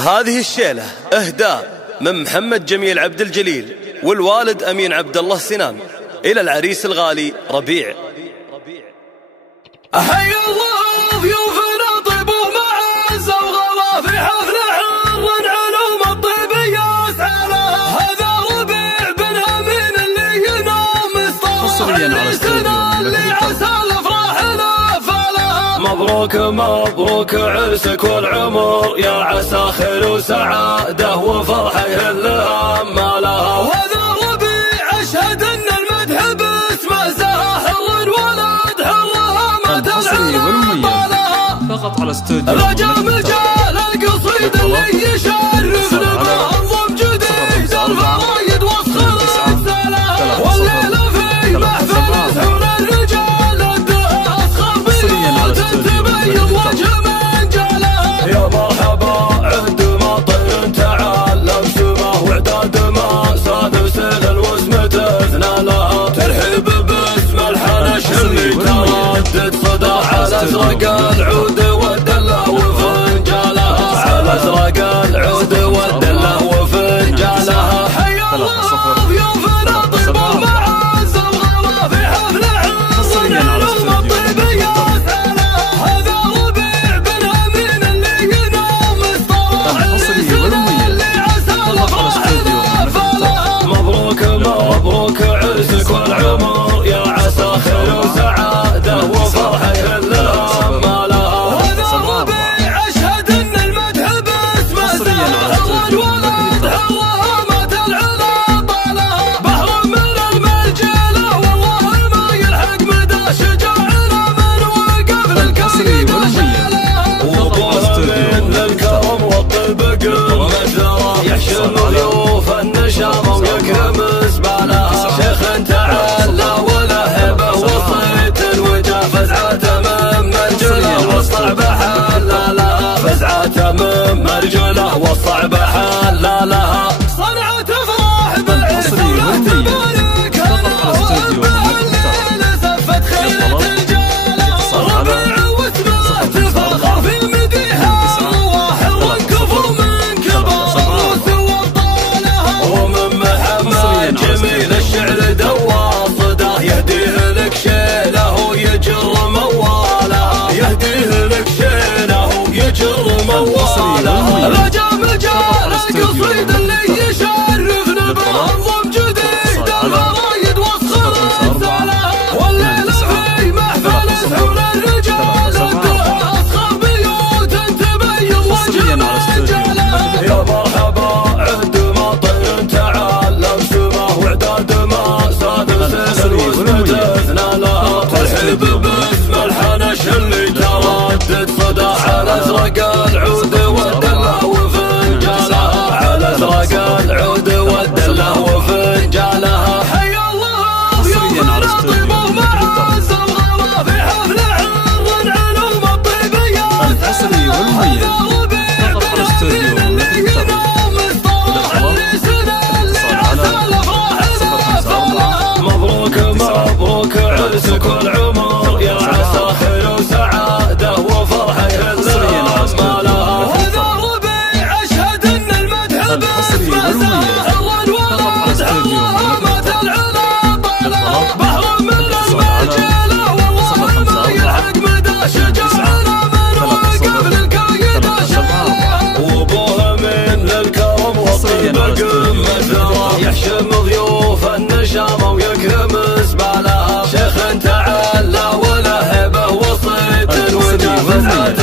هذه الشيلة إهداء من محمد جميل عبد الجليل والوالد أمين عبد الله سنان إلى العريس الغالي ربيع. حي الله ضيوفنا طيبوا معزة وغلا في حفل حر علوم الطيبية سعالها. هذا ربيع بن أمين اللي ينام اسطورة السنة اللي عسى الأفراح لفالها. مبروك مبروك عرسك والعمر يا عسى خير وسعادة وفرحة يهلها مالها. وهذا ربيع أشهد أن المدح باسمه ساحر ولد حرها ما تلعب بالها. فقط على استوديو رجال القصيد اللي يشرفنا بأنظم جديد الفرايد والصلاة سلاها. والليلة في محفل سحور الرجال الدعاء أصخر تبين وجه من جالها. يا مرحبا عهد ما طير تعلم سماه وعداد ما ساد وسلل واسمته اثنى لها. ترحيب باسم الحنش اللي تردد صدى على ازرق العود والدله وفنجالها. على ازرق العود والدله وفنجالها. حي الله ضيوفنا طيبوا معزة وغلا في حفل حر علوم الطيبية سعالها. هذا ربيع بن أمين اللي ينام اسطورة السنة اللي عسى الأفراح لفالها. مبروك مبروك عرسك والعمر يا عسى خير وسعادة وفرحة يهلها مالها. وهذا ربيع أشهد أن المدح باسمه ساحر ولد حرها ما تلعب طالها. بحر من المرجلة والله ما يلحق مدى شجاعنا من وقف للكايد وشالها. وطوها من الكرم والطيب قمة يحشم ضيوف النشامة ويكرم زبالها. شيخ تعالى ولا هبة وصيت وجا فزعته من مرجله والصعب حلالها. فزعته من مرجله والصعب حلالها. صنعة افراح بالعرس ولا تبارك لها. وبهالليل زفت خيلة الجالة. ربيع واسمه تفاخر في مديحة. رواح والكفر من كبار وسوى طالها. ومن محمد جميل الشعر دوا صداه. يهديه لك شيله ويجر موالها. يهديه لك شيله ويجر موالها. رجال القصيد اللي يشرفنا بأنظم جديد الفرايد والصلاة سلاها. والليلة في محفل سحور الرجال الدعاء أصخر بيوت تبين وجه من جالها. يا مرحبا عهد ما طير تعلم سماه وعداد ما ساد وسلل واسمته اثنى لها. ترحيب باسم الحنش اللي تردد صدى على ازرق العود والدله وفنجالها. على ازرق العود والدله وفنجالها. حي الله ضيوفنا طيبوا معزة وغلا في حفل حر علوم الطيبية سعالها. هذا ربيع بن أمين اللي ينام اسطورة السنة اللي عسى الأفراح لفالها. مبروك مبروك عرسك والعمر يا عسى خير وسعادة وفرحة يهلها مالها. وهذا ربيع أشهد أن المدح باسمه ساحر ولد حرها ما تلعب طالها. بحر من المرجلة والله ما يلحق مدى شجاعنا من وقف للكايد وشالها. وابوها من الكرم والطيب قمة يحشم ضيوف النشامة ويكرم زبالها. شيخ تعالى ولا هبة وصيت وجا فزعته